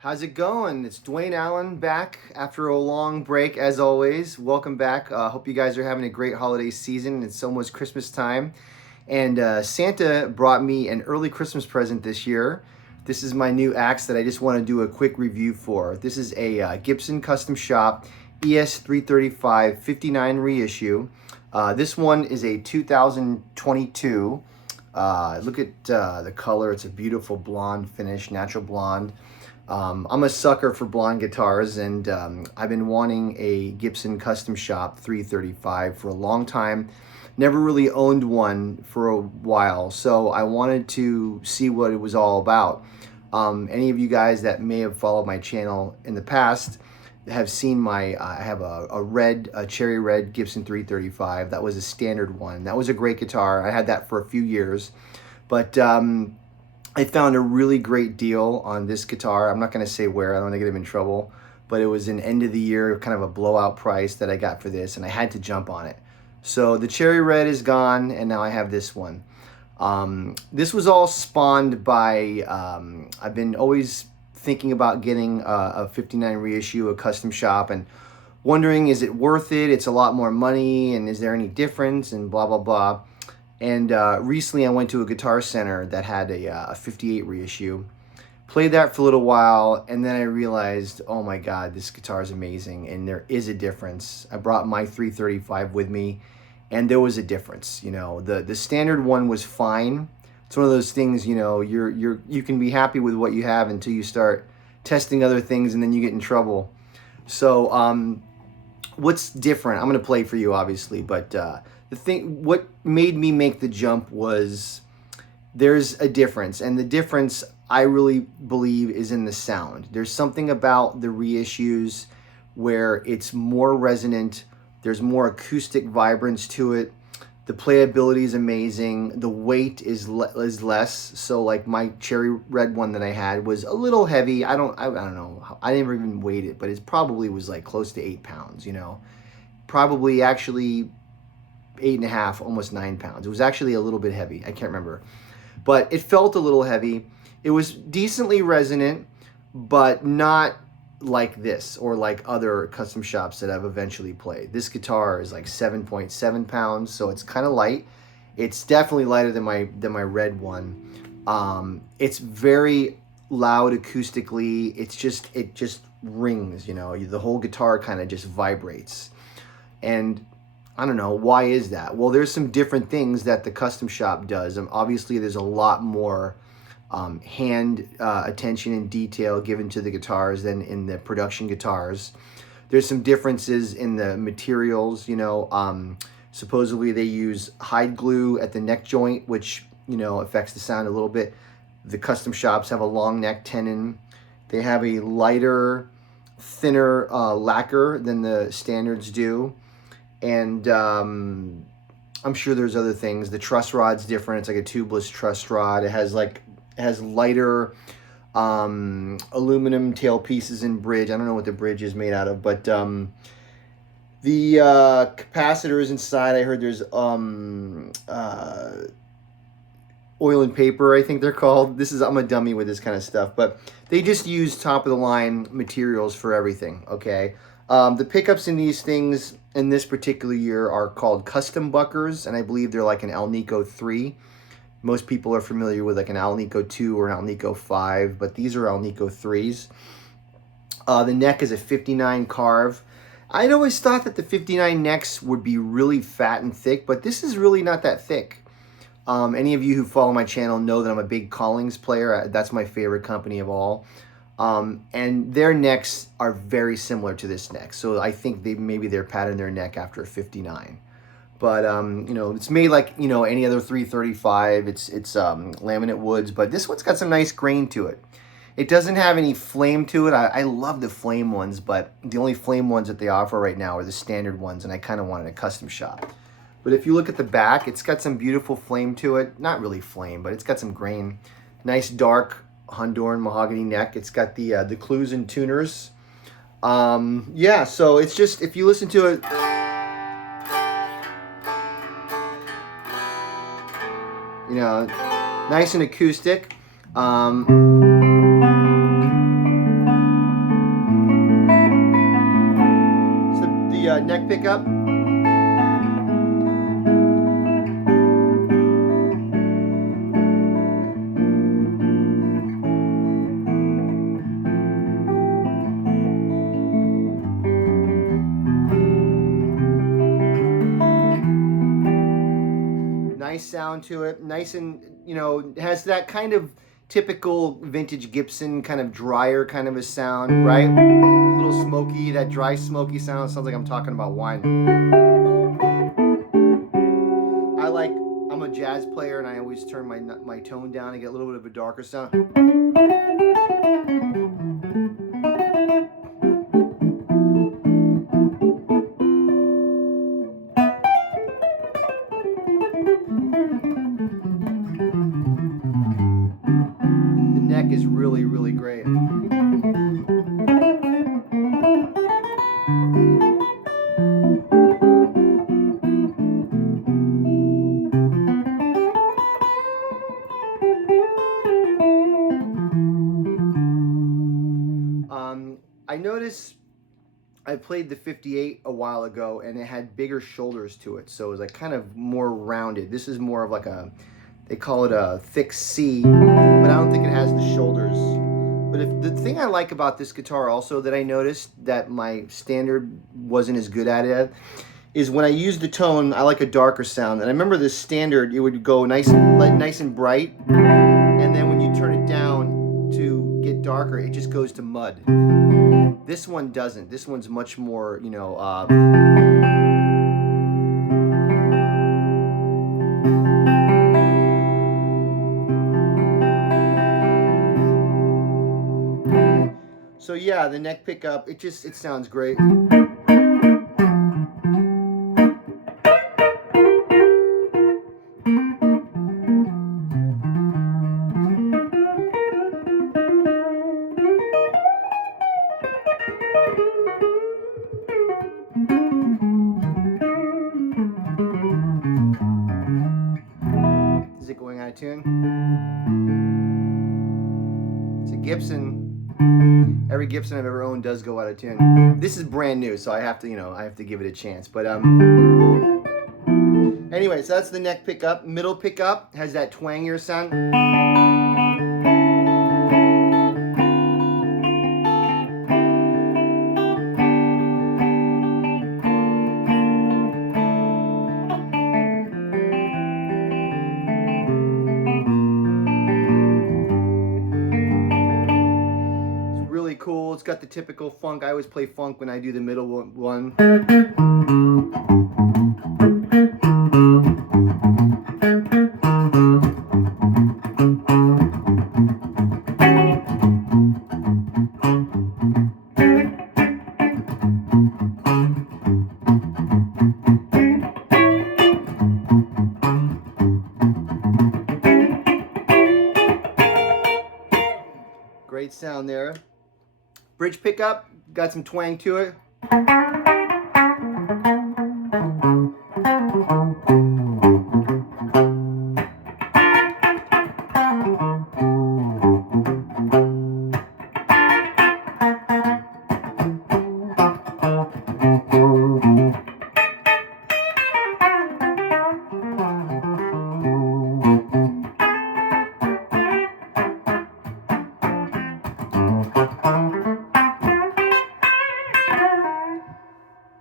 How's it going? It's Dwayne Allen back after a long break, as always. Welcome back. Hope you guys are having a great holiday season. It's almost Christmas time. And Santa brought me an early Christmas present this year. This is my new axe that I just want to do a quick review for. This is a Gibson Custom Shop ES-335 59 reissue. This one is a 2022. Look at the color. It's a beautiful blonde finish, natural blonde. I'm a sucker for blonde guitars, and I've been wanting a Gibson Custom Shop 335 for a long time. Never really owned one for a while, so I wanted to see what it was all about. Any of you guys that may have followed my channel in the past have seen I have a cherry red Gibson 335. That was a standard one. That was a great guitar. I had that for a few years, but I found a really great deal on this guitar. I'm not going to say where, I don't want to get him in trouble, but it was an end of the year, kind of a blowout price that I got for this, and I had to jump on it. So the cherry red is gone, and now I have this one. This was all spawned by, I've been always thinking about getting a 59 reissue, a custom shop, and wondering, is it worth it? It's a lot more money, and is there any difference, and blah, blah, blah. And recently I went to a Guitar Center that had a 58 reissue. Played that for a little while, and then I realized, oh my God, this guitar is amazing, and there is a difference. I brought my 335 with me, and there was a difference. You know, the standard one was fine. It's one of those things, you know, you can be happy with what you have until you start testing other things, and then you get in trouble. So what's different? I'm gonna play for you, obviously, but what made me make the jump was there's a difference, and the difference I really believe is in the sound. There's something about the reissues where it's more resonant, there's more acoustic vibrance to it, the playability is amazing, the weight is less. So like my cherry red one that I had was a little heavy. I don't know, I never even weighed it, but it probably was like close to 8 pounds, you know, probably actually 8.5, almost 9 pounds. It was actually a little bit heavy. I can't remember, but it felt a little heavy. It was decently resonant, but not like this or like other custom shops that I've eventually played. This guitar is like 7.7 pounds, so it's kind of light. It's definitely lighter than my red one. It's very loud acoustically. It just rings, you know. The whole guitar kind of just vibrates. And I don't know, why is that? Well, there's some different things that the custom shop does. Obviously, there's a lot more hand attention and detail given to the guitars than in the production guitars. There's some differences in the materials, you know. Supposedly they use hide glue at the neck joint, which, you know, affects the sound a little bit. The custom shops have a long neck tenon. They have a lighter, thinner lacquer than the standards do. And I'm sure there's other things. The truss rod's different. It's like a tubeless truss rod. It has lighter aluminum tail pieces and bridge. I don't know what the bridge is made out of, but the capacitors inside, I heard there's oil and paper, I think they're called. I'm a dummy with this kind of stuff, but they just use top of the line materials for everything, okay? The pickups in these things in this particular year are called custom buckers, and I believe they're like an Alnico 3. Most people are familiar with like an Alnico 2 or an Alnico 5, but these are Alnico 3s. The neck is a 59 carve. I'd always thought that the 59 necks would be really fat and thick, but this is really not that thick. Any of you who follow my channel know that I'm a big Collings player. That's my favorite company of all. And their necks are very similar to this neck. So I think maybe they're patterned their neck after a 59. But, you know, it's made like, you know, any other 335. It's laminate woods, but this one's got some nice grain to it. It doesn't have any flame to it. I love the flame ones, but the only flame ones that they offer right now are the standard ones, and I kind of wanted a custom shop. But if you look at the back, it's got some beautiful flame to it. Not really flame, but it's got some grain. Nice dark Honduran mahogany neck. It's got the clues and tuners. Yeah, so it's just, if you listen to it, you know, nice and acoustic. neck pickup. Nice sound to it, nice, and has that kind of typical vintage Gibson kind of drier kind of a sound, right? A little smoky, that dry smoky sound. Sounds like I'm talking about wine. I'm a jazz player, and I always turn my tone down and get a little bit of a darker sound. The neck is really, really great. I noticed I played the 58 a while ago, and it had bigger shoulders to it, so it was like kind of more rounded. This is more of like they call it a thick C, but I don't think it has the shoulders. But the thing I like about this guitar also that I noticed that my standard wasn't as good at it is when I use the tone, I like a darker sound. And I remember the standard, it would go nice and bright, and then when you turn it down to get darker, it just goes to mud. This one doesn't. This one's much more, So yeah, the neck pickup, it sounds great. Is it going out of tune? It's a Gibson. Every Gibson I've ever owned does go out of tune. This is brand new, so I have to give it a chance. But anyway, so that's the neck pickup. Middle pickup has that twangier sound. Cool. It's got the typical funk. I always play funk when I do the middle one. Great sound there. Bridge pickup, got some twang to it.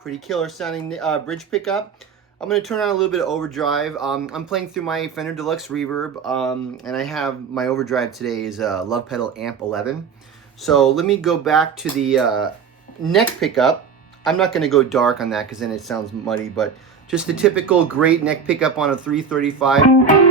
Pretty killer sounding bridge pickup. I'm going to turn on a little bit of overdrive. I'm playing through my Fender Deluxe Reverb, and I have my overdrive today is Love Pedal Amp 11. So let me go back to the neck pickup. I'm not going to go dark on that because then it sounds muddy, but just the typical great neck pickup on a 335.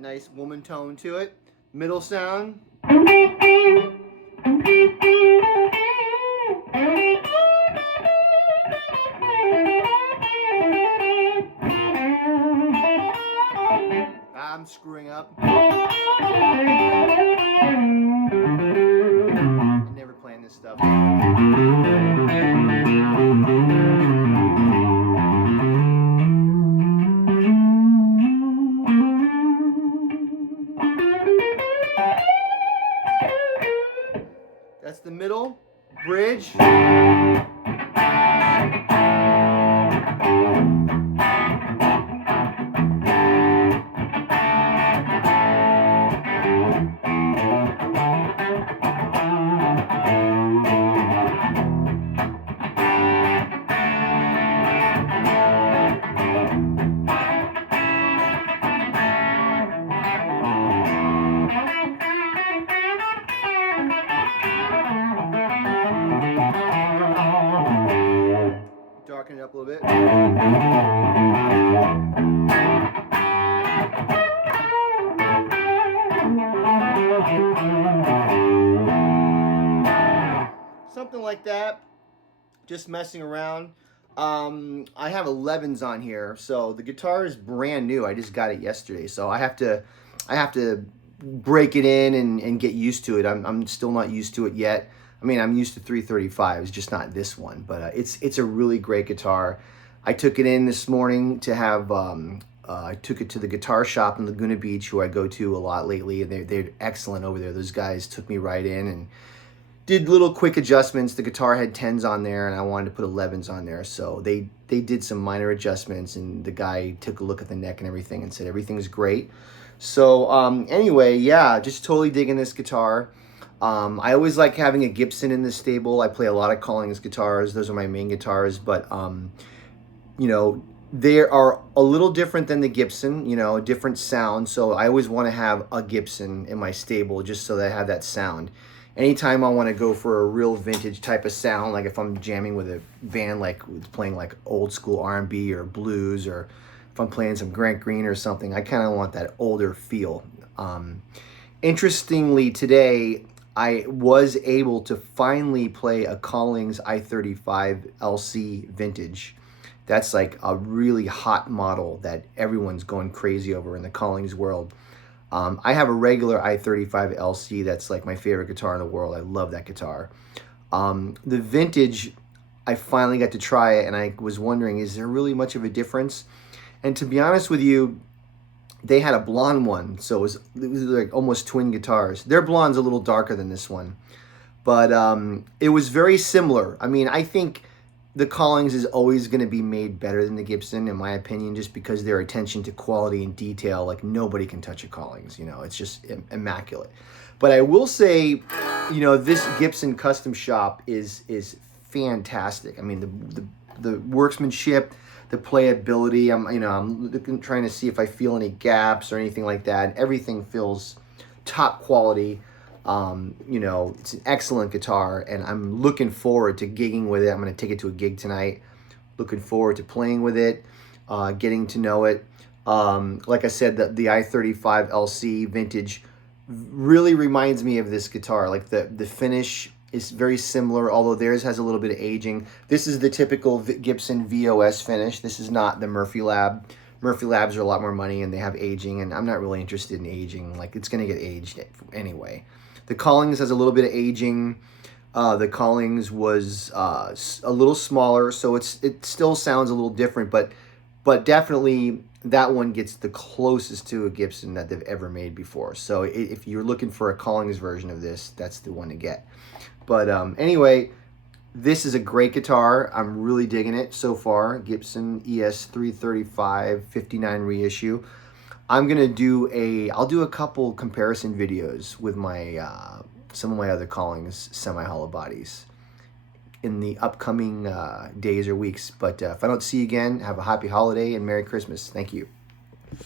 Nice woman tone to it. Middle sound. up. I'm never playing this stuff. That's the middle bridge. Darken it up a little bit. Something like that. Just messing around. I have 11s on here, so the guitar is brand new. I just got it yesterday, so I have to break it in and get used to it. I'm still not used to it yet. I mean, I'm used to 335s, just not this one. But it's a really great guitar. I took it in this morning to have. I took it to the guitar shop in Laguna Beach, who I go to a lot lately, and they're excellent over there. Those guys took me right in and did little quick adjustments. The guitar had 10s on there, and I wanted to put 11s on there, so they did some minor adjustments. And the guy took a look at the neck and everything and said everything's great. So anyway, yeah, just totally digging this guitar. I always like having a Gibson in the stable. I play a lot of Collings guitars. Those are my main guitars, but you know, they are a little different than the Gibson, you know, a different sound. So I always want to have a Gibson in my stable just so that I have that sound. Anytime I want to go for a real vintage type of sound, like if I'm jamming with a band like playing like old school R&B or blues, or if I'm playing some Grant Green or something, I kind of want that older feel. Interestingly, today I was able to finally play a Collings I-35 LC vintage. That's like a really hot model that everyone's going crazy over in the Collings world. I have a regular I-35 LC that's like my favorite guitar in the world. I love that guitar. The vintage, I finally got to try it, and I was wondering, is there really much of a difference? And to be honest with you, they had a blonde one, so it was like almost twin guitars. Their blonde's a little darker than this one, but it was very similar. I mean, I think the Collings is always going to be made better than the Gibson, in my opinion, just because their attention to quality and detail, like nobody can touch a Collings, you know, it's just immaculate. But I will say, you know, this Gibson custom shop is fantastic. I mean, the workmanship, the playability, I'm trying to see if I feel any gaps or anything like that. Everything feels top quality. You know, it's an excellent guitar, and I'm looking forward to gigging with it. I'm going to take it to a gig tonight. Looking forward to playing with it, getting to know it. Like I said, the I-35 LC vintage really reminds me of this guitar. Like the finish is very similar, although theirs has a little bit of aging. This is the typical Gibson VOS finish. This is not the Murphy Lab. Murphy Labs are a lot more money, and they have aging, and I'm not really interested in aging. Like, it's going to get aged anyway. The Collings has a little bit of aging. The Collings was a little smaller, so it still sounds a little different, but definitely that one gets the closest to a Gibson that they've ever made before. So if you're looking for a Collings version of this, that's the one to get. But anyway, this is a great guitar. I'm really digging it so far. Gibson ES-335 59 reissue. I'll do a couple comparison videos with my some of my other Collings semi-hollow bodies in the upcoming days or weeks. But if I don't see you again, have a happy holiday and Merry Christmas. Thank you.